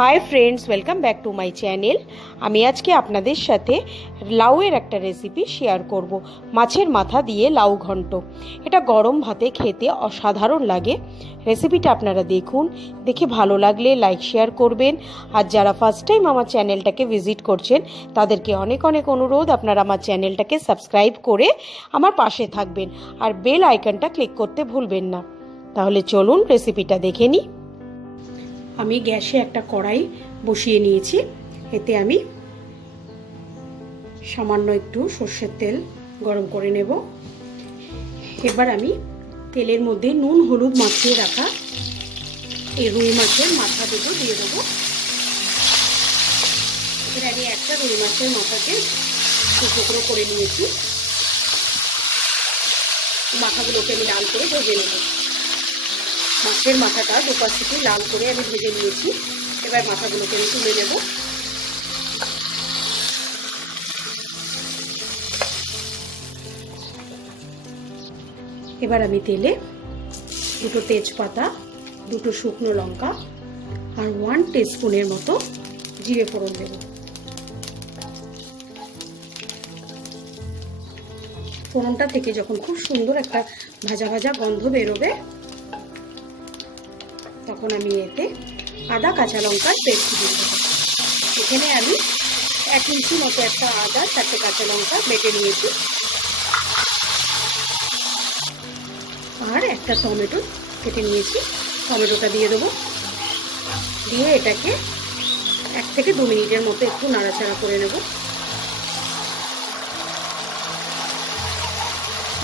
Hi friends, welcome back to my channel. আমি আজকে আপনাদের সাথে লাউয়ের একটা রেসিপি শেয়ার করব। মাছের মাথা দিয়ে লাউ ঘন্ট। এটা গরম ভাতে খেতে অসাধারণ লাগে। রেসিপিটা আপনারা দেখুন, দেখে ভালো লাগলে লাইক শেয়ার করবেন। আর যারা ফার্স্ট টাইম আমার চ্যানেলটাকে ভিজিট করছেন তাদেরকে অনেক অনেক অনুরোধ, আপনারা আমার চ্যানেলটাকে সাবস্ক্রাইব করে আমার পাশে থাকবেন আর বেল আইকনটা ক্লিক করতে ভুলবেন না। তাহলে চলুন রেসিপিটা দেখে নিই। আমি গ্যাসে একটা কড়াই বসিয়ে নিয়েছি। এতে আমি সামান্য একটু সর্ষের তেল গরম করে নেব। এবার আমি তেলের মধ্যে নুন হলুদ মাখিয়ে রাখা এই রুই মাছের মাথা দুটো দিয়ে দেবো। এবার আমি একটা রুই মাছের মাথাকে টুকরো করে নিয়েছি। মাথাগুলোকে আমি লাল করে ভেজে নেব। মাছের মাথাটা দুপাশ থেকে লাল করে আমি ভেজে নিয়েছি। এবার মাথাগুলোকে আমি তুলে নেব। এবার আমি তেলে দুটো তেজপাতা, দুটো শুকনো লঙ্কা আর 1 টিস্পুনের মতো জিরে ফোড়ন দেব। ফোড়নটা থেকে যখন খুব সুন্দর একটা ভাজা ভাজা গন্ধ বেরোবে তখন আমি এতে আদা কাঁচা লঙ্কার পেস্ট দিয়ে দেবো। এখানে আমি 1 ইঞ্চি মতো একটা আদা 4টে কাঁচা লঙ্কা বেটে নিয়েছি আর একটা টমেটো কেটে নিয়েছি। টমেটোটা দিয়ে দেবো। দিয়ে এটাকে 1 থেকে 2 মিনিটের মতো একটু নাড়াচাড়া করে নেব।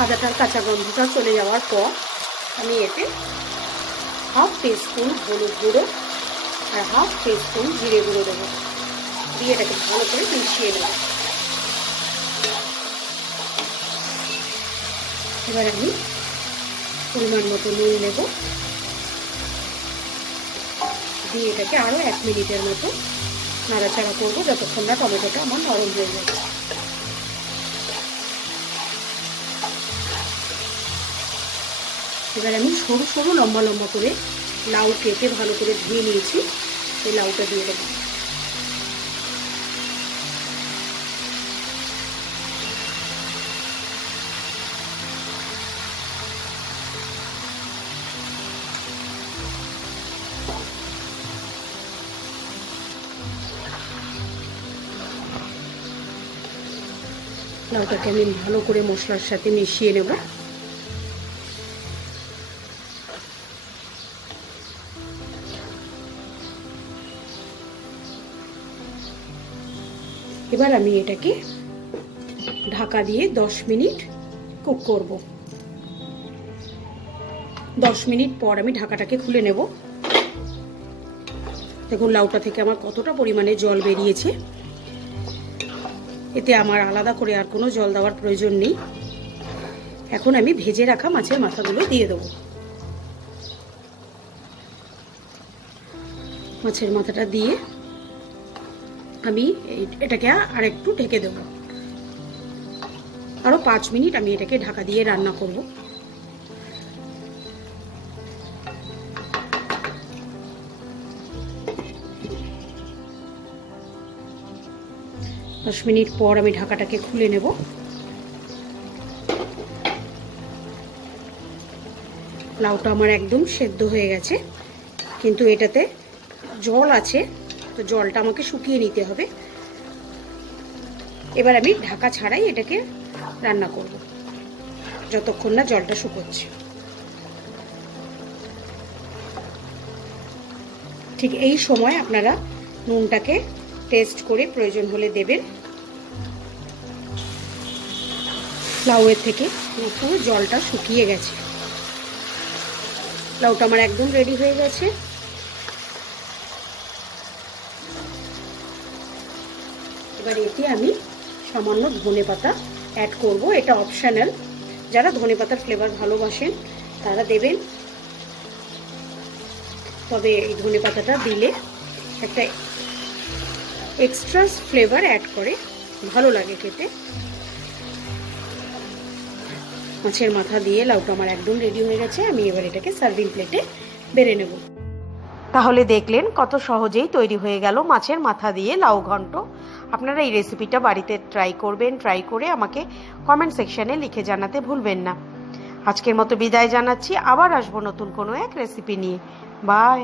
আদাটার কাঁচা গন্ধটা চলে যাওয়ার পর আমি এতে 1/2 টিস্পুন হলুদ গুঁড়ো আর 1/2 টিস্পুন জিরে গুঁড়ো দেবো। দিয়ে এটাকে ভালো করে মিশিয়ে নেব। এবার আমি পরিমাণ মতো নুন নেব। দিয়ে এটাকে আরও 1 মিনিটের মতো নাড়াচাড়া করবো যতক্ষণ না টমেটোটা আমার নরম হয়ে যাবে। এবার আমি সরু সরু লম্বা লম্বা করে লাউ কেটে ভালো করে ধুয়ে নিয়েছি। এই লাউটা দিয়ে দেবো। লাউটাকে আমি ভালো করে মশলার সাথে মিশিয়ে নেব। এবার আমি এটাকে ঢাকা দিয়ে 10 মিনিট কুক করব। 10 মিনিট পর আমি ঢাকাটাকে খুলে নেব। দেখুন লাউটা থেকে আমার কতটা পরিমাণে জল বেরিয়েছে। এতে আমার আলাদা করে আর কোনো জল দেওয়ার প্রয়োজন নেই। এখন আমি ভেজে রাখা মাছের মাথাগুলো দিয়ে দেবো। মাছের মাথাটা দিয়ে আমি এটাকে আর একটু ঢেকে দেবো। আরও 5 মিনিট আমি এটাকে ঢাকা দিয়ে রান্না করব। দশ মিনিট পর আমি ঢাকাটাকে খুলে নেব। লাউটা আমার একদম সেদ্ধ হয়ে গেছে, কিন্তু এটাতে জল আছে, তো জলটা আমাকে শুকিয়ে নিতে হবে। এবার আমি ঢাকা ছাড়াই এটাকে রান্না করব যতক্ষণ না জলটা শুকোচ্ছে। ঠিক এই সময় আপনারা নুনটাকে টেস্ট করে প্রয়োজন হলে দেবেন। লাউয়ের থেকে পুরো জলটা শুকিয়ে গেছে। লাউটা আমার একদম রেডি হয়ে গেছে। এবার এতে আমি সামান্য ধনেপাতা অ্যাড করব। এটা অপশনাল, যারা ধনেপাতার ফ্লেভার ভালোবাসেন তারা দেবেন। তবে এই ধনেপাতাটা দিলে একটা এক্সট্রা ফ্লেভার অ্যাড করে, ভালো লাগে খেতে। মাছের মাথা দিয়ে লাউটা আমার একদম রেডি হয়ে গেছে। আমি এবার এটাকে সার্ভিং প্লেটে বেড়ে নেব। তাহলে দেখলেন কত সহজেই তৈরি হয়ে গেল মাছের মাথা দিয়ে লাউ ঘন্ট। আপনারা এই রেসিপিটা বাড়িতে ট্রাই করবেন, ট্রাই করে আমাকে কমেন্ট সেকশনে লিখে জানাতে ভুলবেন না। আজকের মতো বিদায় জানাচ্ছি, আবার আসবো নতুন কোনো এক রেসিপি নিয়ে। বাই।